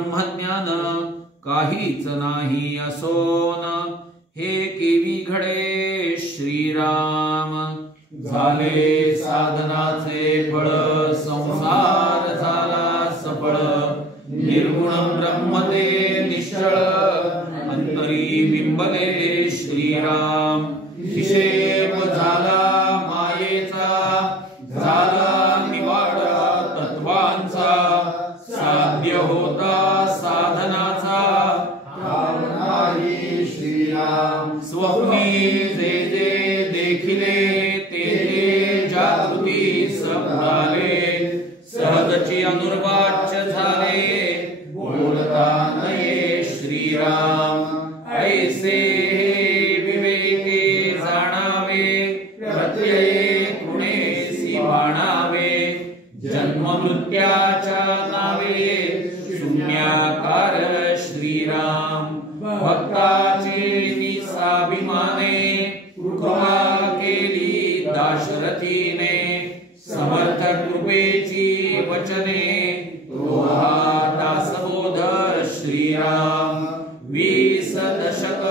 ब्रह्मज्ञान काहीच नाही असोन, हे केवी घडे श्रीराम। झाले साधनाचे फळ, संसार झाला सफळ। निर्गुण ब्रह्म ते निश्चळ, अंतरी बिंबले श्रीराम। हिशेब झाला मायेचा, झाला निवाडा तत्वांचा। साध्य होता साधनाचा, नाही श्रीराम। स्वप्नी जे जे देखिले, ते जागृती सपडाले। सहजची अनुर्वाच्य झाले, बोलता नये श्रीराम। ऐसे विवेके जाणावे, प्रत्यये कुणेसी बाणावे। जन्म मृत्याच्या नावे, शून्याकार श्रीराम। भक्ताचे निसाभिमाने, कृपा केली दाशरथीने। समर्थ कृपेची वचने, तो हा दासबोध श्रीराम। 20 दशक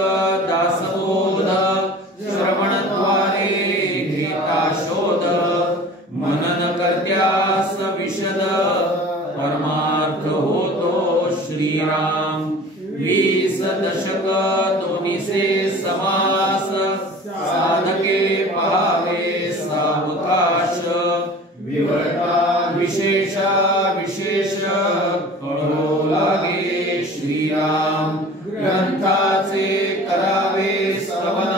दासबोध, श्रवणद्वारे घेता शोध। मनन करत्यास विशद, परमार्थ होतो श्रीराम। 20 दशक दोन्हीचे समास, साधके पाहावे सावकाश। विवर्ता विशेषा विशेष, कळो लागे श्रीराम। ग्रंथाचे करावे स्तवन,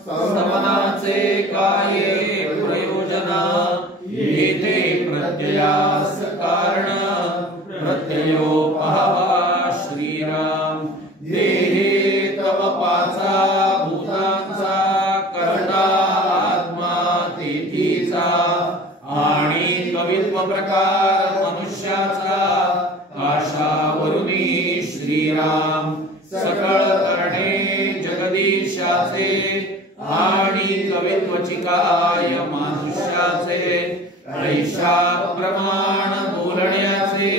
स्तवनाचे काये प्रयोजना। येथे प्रत्ययास कारण, प्रत्ययो पाहावा श्रीराम। देहे तव पाचा भूतांचा, करता आत्मा तेथीचा। आणि कवित्व प्रकार मनुष्याचा, आशावरुनी श्रीराम। सकळ करणे जगदीशाचे, आणि कवित्वची काय मनुष्याचे। ऐशा प्रमाण बोलण्याचे,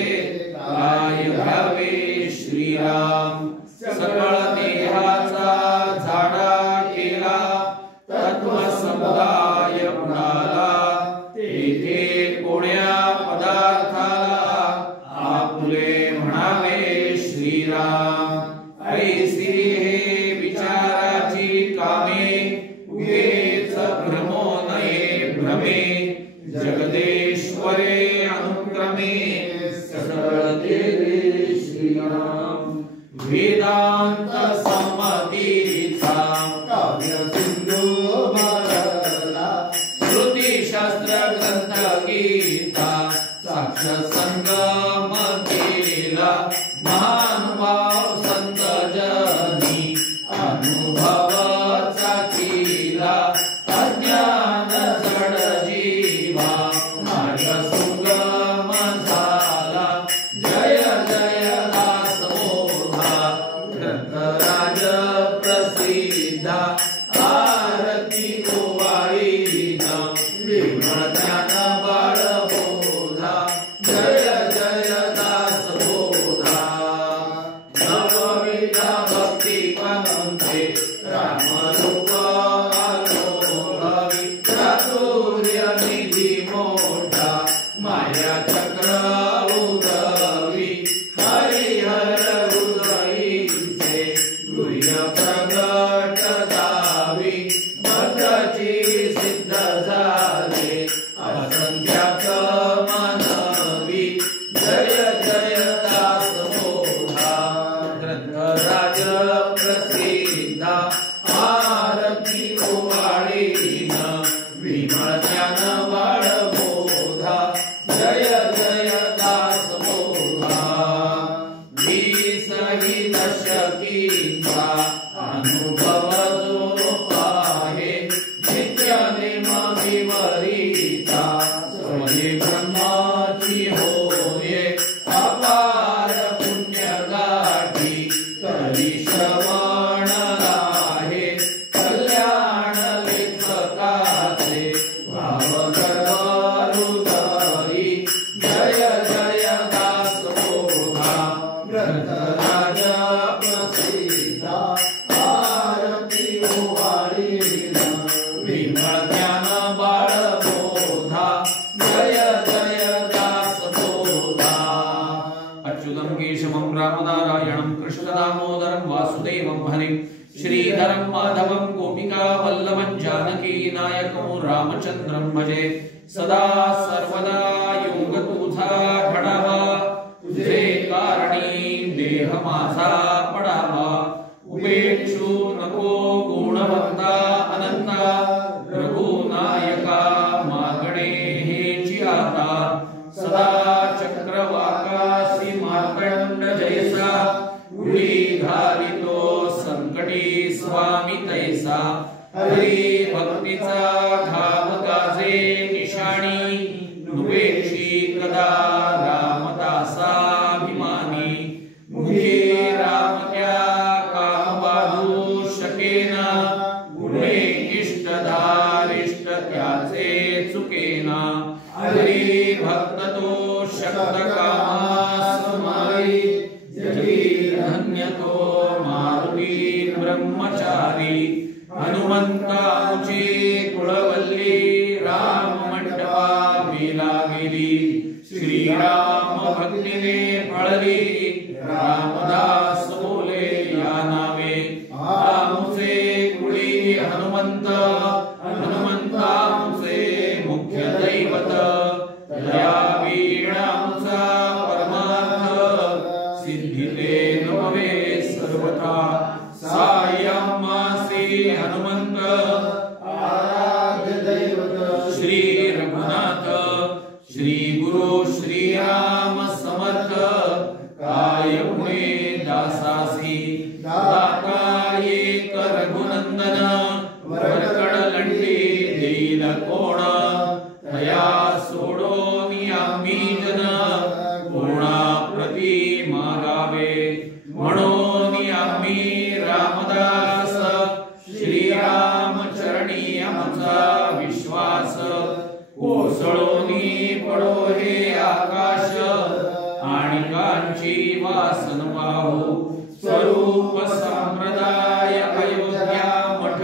काय घ्यावे श्रीराम। सकळ देहाचा झाडा केला, तत्व समुदाय उडाला। तेथे कोण्या पदार्थाला, आपुले म्हणावे श्रीराम। ऐसी हे विचाराची कामे, उगेच भ्रमो नये भ्रमे। जगदेश्वरे अनुक्रमे, सकळ देवे श्रीराम। वेदांत संमतीचा, काव्य सिंधू भरला। श्रुती शास्त्र ग्रंथ गीता, साक्ष संगम केला। महानुभाव संत जनी, अनुभवाचा केला। अज्ञान जड जीवा, मार्ग सुगम झाला। जय जय दासबोधा, ग्रंथराज प्रसिद्धा। आरती ओवाळीना, विमळ ज्ञान बाळबोधा। जय जय दासबोधा। नवविध भक्ती पंथे, रामरूप अनुभवी। चातुर्य निधी मोठा, माया चक्र उदवी। हरिहर हृदयीचे, गृह्य प्रगट दावी। भक्ताची सिद्ध झाले, असंख्याक मनवी। जय जय दासबोधा, ग्रंथराज प्रसिद्धा। आरती ओवाळीना, विमळ ज्ञान बाळबोधा। जय जय दासबोधा। 20 दशकींचा अनुभव जो पाहे, नित्य नेम विवरिता। स्वये ब्रह्माची होये, अपार पुण्य गाठी। तरी श्रवण आहे, कल्याण लेखकाचे। भाव गर्भ हृदयी, जय जय दासबोधा। राजा प्रसिद्धा आरती ओवाळीला विमळ ज्ञान बाळ बोधा जय जय दास बोधा अच्युतं केशवं रामनारायणं कृष्णदामोदरं वासुदेवं हरिं श्रीधरं माधवं गोपिका वल्लभं जानकी नायकं रामचंद्रं भजे सदा सर्वदा योग तुझा घडावा तुझे कारणी देह माझा पडावा उपेक्षु नको गुणवंता अनंता रघुनायका मागणे हेची आता सदा चक्रवाकासी मार्कंड जैसा उडी घालितो संकटी स्वामी तैसा हरी भक्तीचा घाव गाजे निशाणी नुवेक्षी कदा रामदासाभिमानी मुखे राम त्या काम बाधू शकेना गुणे इष्टधारिष्ट त्याचे चुकेना हरी भक्त तो शक्त कामास मारी जगी धन्य तो मारुती ब्रह्मचारी हनुमंताची कुळवल्ली राम मंडपा मेला गेली श्रीराम भक्तीने फळली रामदास बोले या नावे आमुचे कुळी हनुमंत हनुमंतामुचे मुख्य दैवत दया वीणामुचा परमार्थ सिद्धिते नमवे सर्वथा सायमासी हनुमंत आराध्य दैवत श्री रघुनाथ श्री गुरु श्री राम समर्थ काय गुणे दासासी दाता एक रघुनंदन वरकड लंडी देईल कोण तया सोडोनी आम्ही जन कोणा प्रति मागावे म्हणून आम्ही रामदास श्रीराम चरणी आमचा विश्वास कोसळोनी पडो हे आकाश आणि कांची वासन पाहू स्वरूप संप्रदाय अयोध्या मठ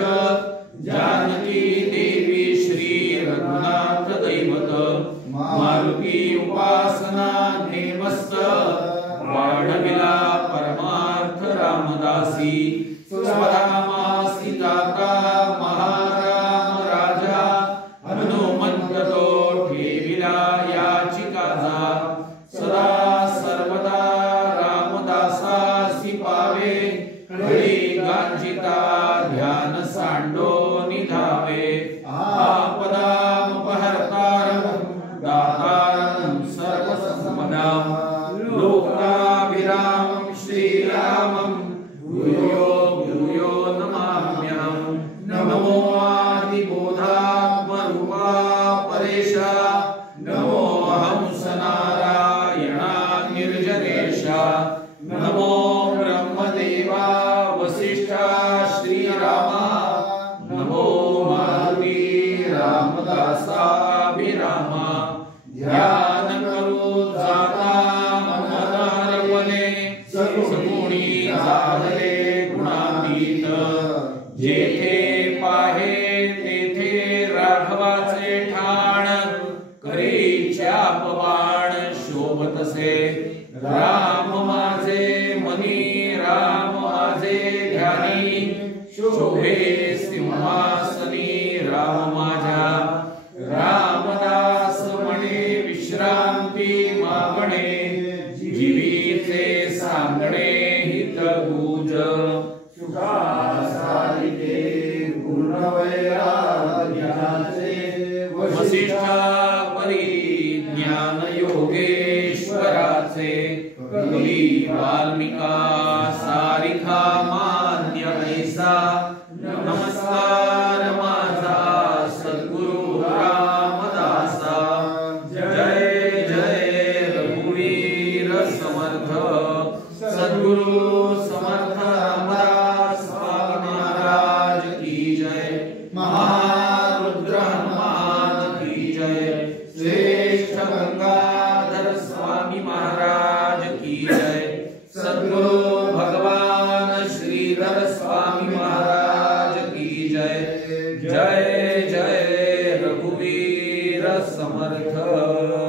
जानकी देवी श्री रघुनाथ दैवत मारुती उपासना नेमस्त वाढविला परमार्थ रामदासी स्वधामासी दाता महाराम राजा हनुमंत तो ठेविला याची काजा सदा सर्वदा रामदासासी पावे हरी गांजिता ध्यान सांडो निधावे आपदामुपहर्तारं दातारं सर्वसंपदां लोकाभिरामं श्रीरामं भूयो भूयो नमाम्यहं नमो आदिबोधात्मरूपा परेशा नमो हंसनारायणा निर्जनेशा नमो ब्रह्मदेवा वसिष्ठा श्रीरामा नमो मारुती रामदासाभिरामा ध्यान करू जाता मनरवले सगुणी झाले गुणातीत जेथे पाहे तेथे राघवाचे ठाण करी चापबाण शोभतसे राम माझे मनी राम माझे ध्यानी शोभे सिंहासनी राम माझ्या रामदास म्हणे विश्रांती मागणे जीवीचे सांगणे हित गुज सुखासारिते पूर्णवैराग्याचे वसिष्ठा परिज्ञान योगेश्वराचे कवी वाल्मिका सारिखा मान्य ऐसा नमस्कार माझा सद्गुरु रामदासा जय जय रघुवीर समर्थ सद्गुरु समर्थ रामदास स्वामी महाराज की जय महारुद्र हनुमान की जय श्रेष्ठ गंगाधर स्वामी महाराज की जय। राघवेंद्र स्वामी महाराज की जय। जय जय रघुवीर समर्थ।